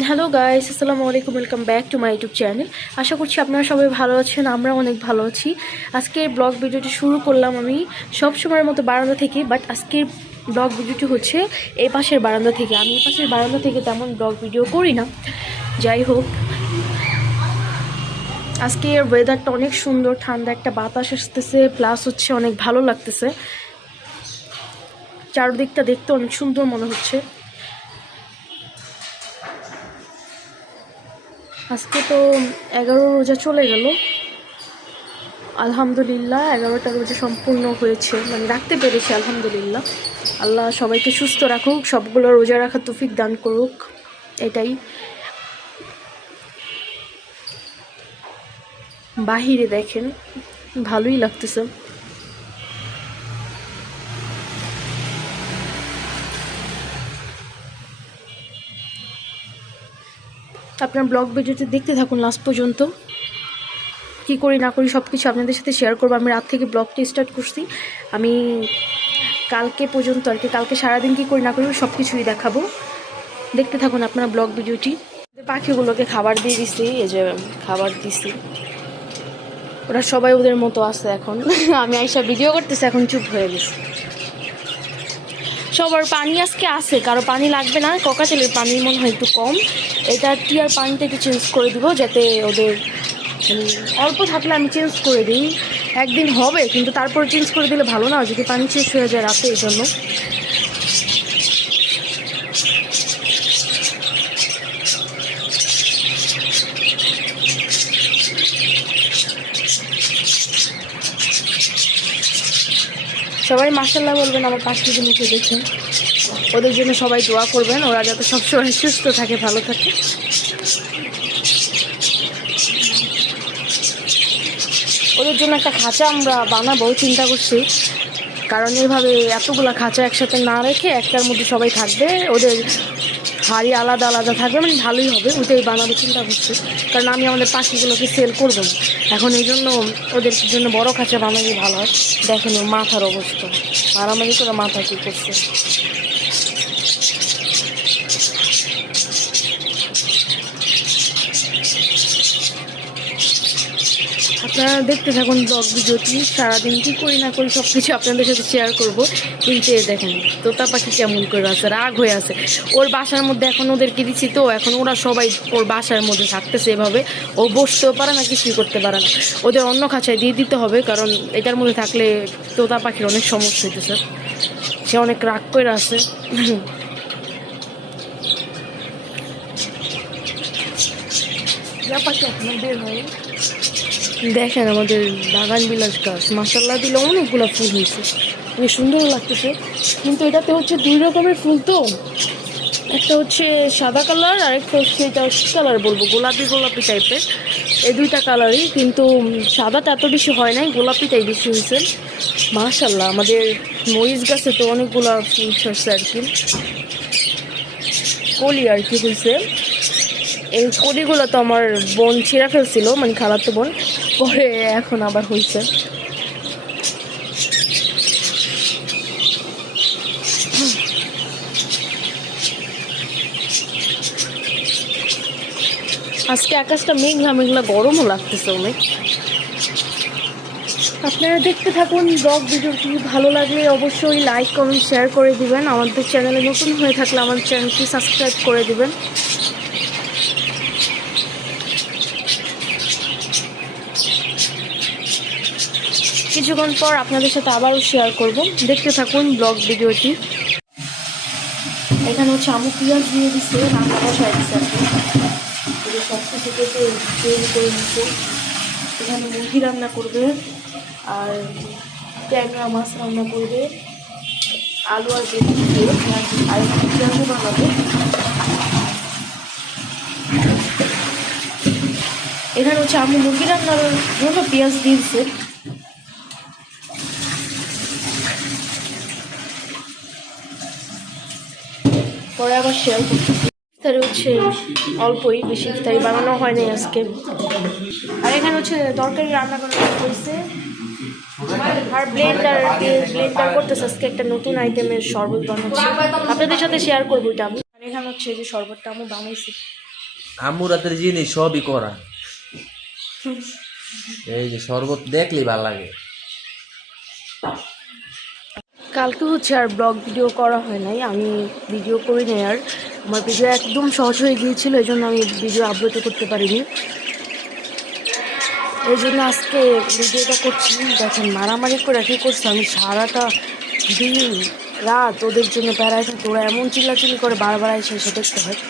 Hello guys, আসসালামু আলাইকুম। Welcome back to my YouTube channel. আশা করছি আপনারা সবাই ভালো আছেন, আমরা অনেক ভালো আছি। আজকের ব্লগ ভিডিওটি শুরু করলাম আমি সব সময়ের মতো বারান্দা থেকে, বাট আজকের ব্লগ ভিডিওটি হচ্ছে এই পাশের বারান্দা থেকে। আমি এই পাশের বারান্দা থেকে তেমন ব্লগ ভিডিও করি না। যাই হোক, আজকের ওয়েদারটা অনেক সুন্দর, ঠান্ডা একটা বাতাস আসতেছে, প্লাস হচ্ছে অনেক ভালো লাগতেছে। চারদিকটা দেখতে অনেক সুন্দর মনে হচ্ছে। আজকে তো 11 রোজা চলে গেল, আলহামদুলিল্লাহ 11টা রোজা সম্পূর্ণ হয়েছে, মানে রাখতে পেরেছি আলহামদুলিল্লাহ। আল্লাহ সবাইকে সুস্থ রাখুক, সবগুলো রোজা রাখার তৌফিক দান করুক, এটাই। বাহিরে দেখেন, ভালোই লাগতেছে। আপনার ব্লগ ভিডিওটি দেখতে থাকুন লাস্ট পর্যন্ত। কী করি না করি সব কিছু আপনাদের সাথে শেয়ার করবো। আমি রাত থেকে ব্লগটি স্টার্ট করছি, আমি কালকে পর্যন্ত আর কি, কালকে সারাদিন কী করি না করি সব কিছুই দেখাবো। দেখতে থাকুন আপনার ব্লগ ভিডিওটি। পাখিগুলোকে খাবার দিয়ে দিছি, এই যে খাবার দিছি, ওরা সবাই ওদের মতো আছে এখন। আমি আইসা ভিডিও করতেছি, এখন চুপ হয়ে গেছে। সবার পানি আজকে আছে, কারো পানি লাগবে না। ককাটেলের পানি মনে হয় একটু কম, এটা টিয়ার পানিটা একটু চেঞ্জ করে দিব, যাতে ওদের অল্প থাকলে আমি চেঞ্জ করে দিই। একদিন হবে, কিন্তু তারপর চেঞ্জ করে দিলে ভালো না, যদি পানি শেষ হয়ে যায় রাতে, এই জন্য। সবাই মাশাআল্লাহ বলবেন আমার পাখিগুলোকে দেখে, ওদের জন্য সবাই দোয়া করবেন, ওরা যাতে সবসময় সুস্থ থাকে, ভালো থাকে। ওদের জন্য একটা খাঁচা আমরা বানাবো চিন্তা করছি, কারণ এইভাবে এতগুলা খাঁচা একসাথে না রেখে একটার মধ্যে সবাই থাকবে, ওদের হাড়ি আলাদা আলাদা থাকবে, মানে ভালোই হবে। ওইটাই বানাবো চিন্তা করছি, কারণ আমি আমাদের পাখিগুলোকে সেল করবো না এখন, এই জন্য ওদের জন্য বড় খাঁচা বানালে ভালো হয়। দেখেন ওর মাথার অবস্থা, মারামারি করে মাথা কী করছে। আপনারা দেখতে থাকুন ব্লগ ভিডিওটি, সারাদিন কী করি না করি সব কিছু আপনাদের সাথে শেয়ার করবো। কিন্তু দেখেন তোতা পাখি কেমন করে আছে, রাগ হয়ে আছে। ওর বাসার মধ্যে এখন ওদেরকে দিচ্ছি, তো এখন ওরা সবাই ওর বাসার মধ্যে থাকতেছে এভাবে, ও বসতেও পারে না, কিছুই করতে পারে না। ওদের অন্য খাঁচায় দিয়ে দিতে হবে, কারণ এটার মধ্যে থাকলে তোতা পাখির অনেক সমস্যা হইতেছে, সে অনেক রাগ করে আছে। পাখি এখন বের হয়। দেখেন আমাদের বাগান বিলাস গাছ, মাসাল্লাহ দিলে অনেকগুলো ফুল হয়েছে, অনেক সুন্দর লাগতেছে। কিন্তু এটাতে হচ্ছে 2 রকমের ফুল, তো একটা হচ্ছে সাদা কালার, আর একটা হচ্ছে এটা কী কালার বলবো, গোলাপি গোলাপি টাইপের। এই 2টা কালারই, কিন্তু সাদাটা এত বেশি হয় নাই, গোলাপিটাই বেশি হয়েছে। মাশাল্লাহ আমাদের মরিচ গাছে তো অনেকগুলো ফুল ছাড়ছে আর কি, কলি আর কি হয়েছে। এই কলিগুলো তো আমার বোন ছিঁড়া ফেলছিল, মানে খালাতো বোন, পরে এখন আবার হয়েছে। আজকে আকাশটা মেঘলা মেঘলা, গরমও লাগতেছে অনেক। আপনারা দেখতে থাকুন ব্লগ ভিডিওটি, ভালো লাগলে অবশ্যই লাইক কমেন্ট শেয়ার করে দিবেন। আমাদের চ্যানেলে নতুন হয়ে থাকলে আমাদের চ্যানেলটি সাবস্ক্রাইব করে দিবেন। কিছুক্ষণ পর আপনাদের সাথে আবারও শেয়ার করব, দেখতে থাকুন ব্লগ ভিডিওটি। এখানে হচ্ছে আমু পেঁয়াজ দিয়ে দিচ্ছে, রান্না বসায় দিচ্ছে আর কি, সব কিছু কেটে তৈরি করে নিচ্ছে। এখানে মুরগি রান্না করবে, আর ট্যাংরা মাছ রান্না করবে, আলু আর বেগুন দিয়ে, আর এখানে পেঁয়াজও বানাবে। এখানে হচ্ছে আমি মুরগি রান্নার জন্য পেঁয়াজ দিয়েছে। পরে আবার শেয়ার করতেছি। ইফতারি হচ্ছে অল্পই, বেশি ইফতারি বানানো হয় নাই আজকে। আর এখানে হচ্ছে তরকারি রান্না করা হয়েছে, আর ব্লেন্ডার করতেছে আজকে একটা নতুন আইটেমের শরবত বানাচ্ছি, আপনাদের সাথে শেয়ার করবো এটা আমি। আর এখানে হচ্ছে যে শরবতটা আমি বানাইছি, আম্মুর হাতের জিনিস সবই করা। এই যে শরবত দেখলেই ভালো লাগে। কালকে হচ্ছে আর ব্লগ ভিডিও করা হয় নাই, আমি ভিডিও করি নাই, আর আমার ভিডিও একদম শর্ট হয়ে গিয়েছিল, এই জন্য আমি ভিডিও আপলোড করতে পারিনি। এই জন্য আজকে ভিডিওটা করছি। দেখেন মারামারি করে কী করছে, আমি সারাটা দিন রাত ওদের জন্য প্যারায় থাকি, ওরা এমন চিল্লাচিল্লি করে বারবার এসে এসে দেখতে হয়।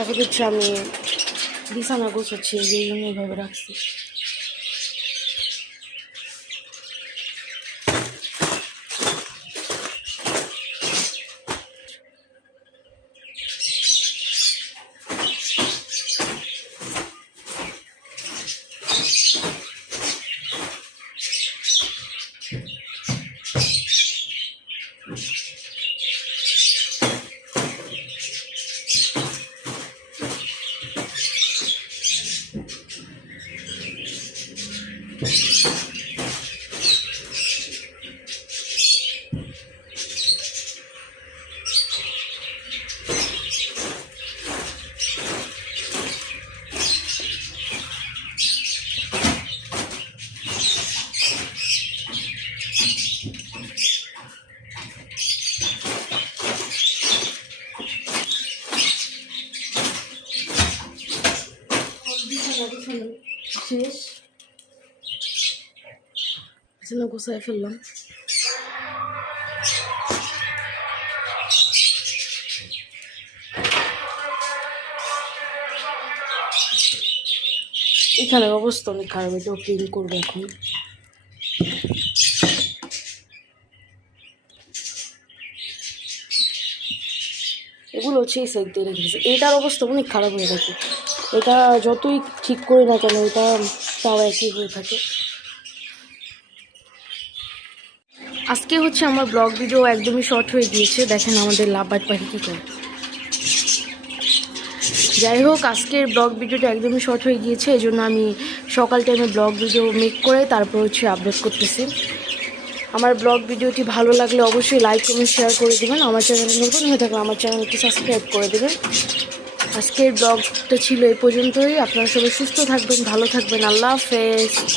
এখন হচ্ছে আমি বিছানা গোছাচ্ছি, এই জন্য এইভাবে রাখছি। শেষ, বিছানা গোছায় ফেললাম। এখানের অবস্থা অনেক খারাপ, এটাও ক্লিন করবো এখন। এগুলো হচ্ছে এই সাইড দিয়ে রেখেছে, এটার অবস্থা অনেক খারাপ হয়ে থাকে, এটা যতই ঠিক করি না কেন এটা তাও একই হয়ে থাকে। আজকে হচ্ছে আমার ব্লগ ভিডিও একদমই শর্ট হয়ে গিয়েছে, দেখেন আমাদের লাভবার্ড পাখি কী করে। যাই হোক, আজকের ব্লগ ভিডিওটা একদমই শর্ট হয়ে গিয়েছে, এই জন্য আমি সকাল টাইমে ব্লগ ভিডিও মেক করে তারপর হচ্ছে আপলোড করতেছি। আমার ব্লগ ভিডিওটি ভালো লাগলে অবশ্যই লাইক কমেন্ট শেয়ার করে দেবেন। আমার চ্যানেল নতুন হয়ে থাকলে আমার চ্যানেলটি সাবস্ক্রাইব করে দেবেন। আজকের ব্লগটা ছিল এই পর্যন্তই। আপনারা সবাই সুস্থ থাকবেন, ভালো থাকবেন। আল্লাহ হাফেজ।